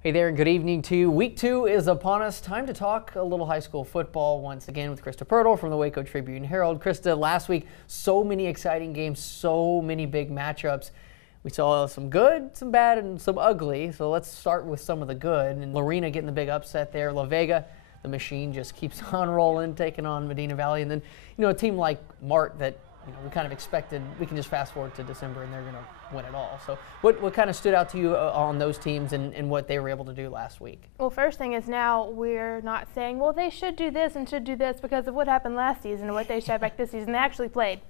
Hey there, and good evening to you. Week 2 is upon us. Time to talk a little high school football once again with Krista Pirtle from the Waco Tribune-herald. Krista, last week, so many exciting games, so many big matchups. We saw some good, some bad, and some ugly. So let's start with some of the good. And Lorena getting the big upset there. La Vega, the machine just keeps on rolling, taking on Medina Valley. And then, a team like Mart that we kind of expected, we can just fast forward to December and they're going to win it all. So what kind of stood out to you on those teams and what they were able to do last week? Well, first thing is now we're not saying, well, they should do this and should do this because of what happened last season and what they should have back this season. They actually played.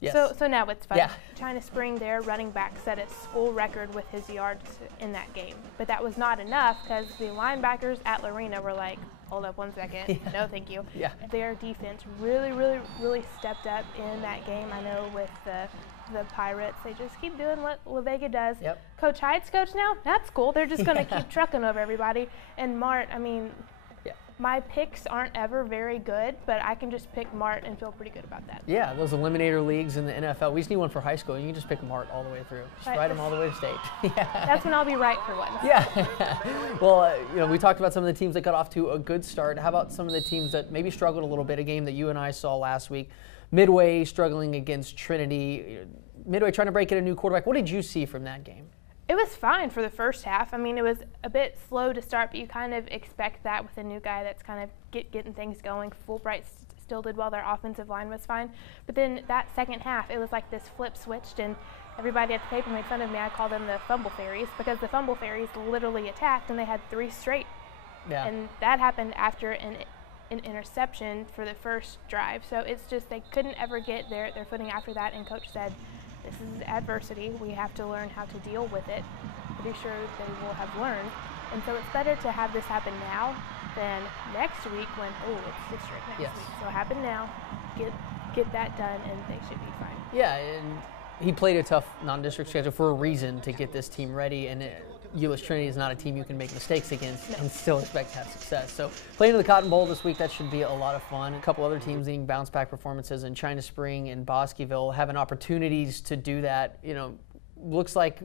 Yes. So now it's fun. Yeah. China Spring, their running back, set a school record with his yards in that game. But that was not enough because the linebackers at Lorena were like, hold up one second. Yeah. No, thank you. Yeah. Their defense really stepped up in that game. I know with the Pirates, they just keep doing what La Vega does. Yep. Coach Hyde's coach now, that's cool. They're just going to keep trucking over everybody. And Mart, my picks aren't ever very good, but I can just pick Mart and feel pretty good about that. Yeah, those eliminator leagues in the NFL, we just need one for high school. You can just pick Mart all the way through. Just ride them all the way to state. Yeah. That's when I'll be right for once. Yeah. Well, we talked about some of the teams that got off to a good start. How about some of the teams that maybe struggled a little bit? A game that you and I saw last week. Midway struggling against Trinity. Midway trying to break in a new quarterback. What did you see from that game? It was fine for the first half. I mean, it was a bit slow to start, but you kind of expect that with a new guy that's kind of getting things going. Fulbright still did well. Their offensive line was fine. But then that second half, it was like this flip switched, and everybody at the paper made fun of me. I call them the fumble fairies because the fumble fairies literally attacked, and they had 3 straight. Yeah. And that happened after an interception for the first drive. So it's just they couldn't ever get their footing after that, and Coach said, this is adversity. We have to learn how to deal with it. Pretty sure they will have learned. And so it's better to have this happen now than next week when, it's district next week. So happen now, get that done, and they should be fine. Yeah, and he played a tough non-district schedule for a reason to get this team ready. And U.S. Trinity is not a team you can make mistakes against and still expect to have success. So playing in the Cotton Bowl this week, that should be a lot of fun. A couple other teams needing bounce back performances, and China Spring and Bosqueville having opportunities to do that. Looks like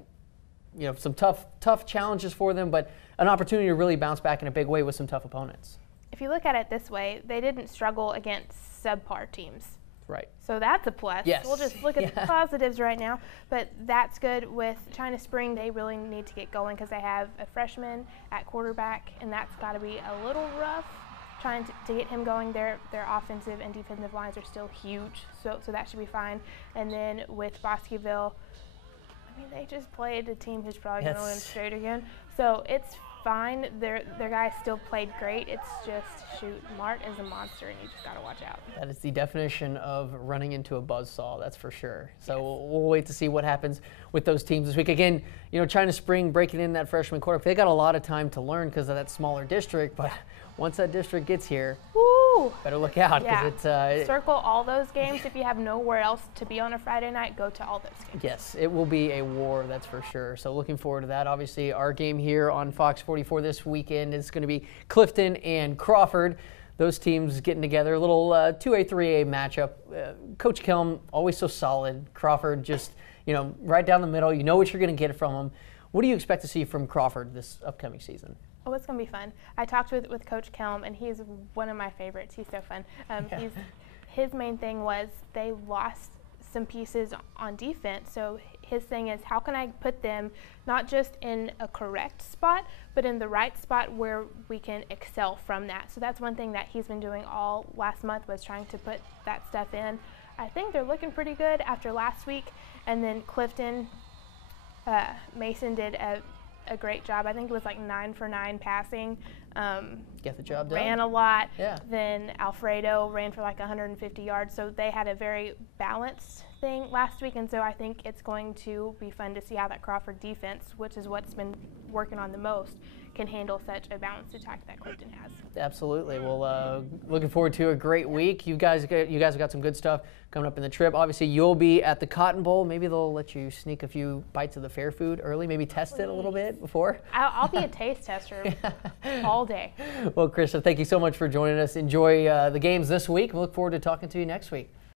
some tough challenges for them, but an opportunity to really bounce back in a big way with some tough opponents. If you look at it this way, they didn't struggle against subpar teams. Right. So that's a plus. Yes. We'll just look at the positives right now. But that's good with China Spring. They really need to get going because they have a freshman at quarterback, and that's got to be a little rough trying to get him going. Their offensive and defensive lines are still huge, so that should be fine. And then with Bosqueville, they just played a team who's probably going to win straight again. So it's fine. Their guys still played great. It's just, Mart is a monster, and you just got to watch out. That is the definition of running into a buzzsaw, that's for sure. So we'll wait to see what happens with those teams this week. Again, China Spring breaking in that freshman quarterback. They got a lot of time to learn because of that smaller district, but once that district gets here, better look out. Yeah. It's, circle all those games. If you have nowhere else to be on a Friday night, go to all those games. Yes, it will be a war, that's for sure. So looking forward to that. Obviously, our game here on Fox 44 this weekend is going to be Clifton and Crawford. Those teams getting together, a little 2A, 3A matchup. Coach Kelm, always so solid. Crawford just, right down the middle. You know what you're going to get from them. What do you expect to see from Crawford this upcoming season? Oh, it's going to be fun. I talked with Coach Kelm, and he's one of my favorites. He's so fun. His main thing was they lost some pieces on defense. So his thing is, how can I put them not just in a correct spot, but in the right spot where we can excel from that. So that's one thing that he's been doing all last month, was trying to put that stuff in. I think they're looking pretty good after last week. And then Clifton, Mason did a great job. I think it was like 9 for 9 passing. Get the job done. Ran a lot. Yeah. Then Alfredo ran for like 150 yards. So they had a very balanced thing last week, and so I think it's going to be fun to see how that Crawford defense, which is what's been working on the most, can handle such a balanced attack that Clifton has. Absolutely. Well, looking forward to a great week. You guys have got some good stuff coming up in the trip. Obviously, you'll be at the Cotton Bowl. Maybe they'll let you sneak a few bites of the fair food early. Maybe test it a little bit before. I'll be a taste tester all day. Well, Krista, thank you so much for joining us. Enjoy the games this week. We look forward to talking to you next week.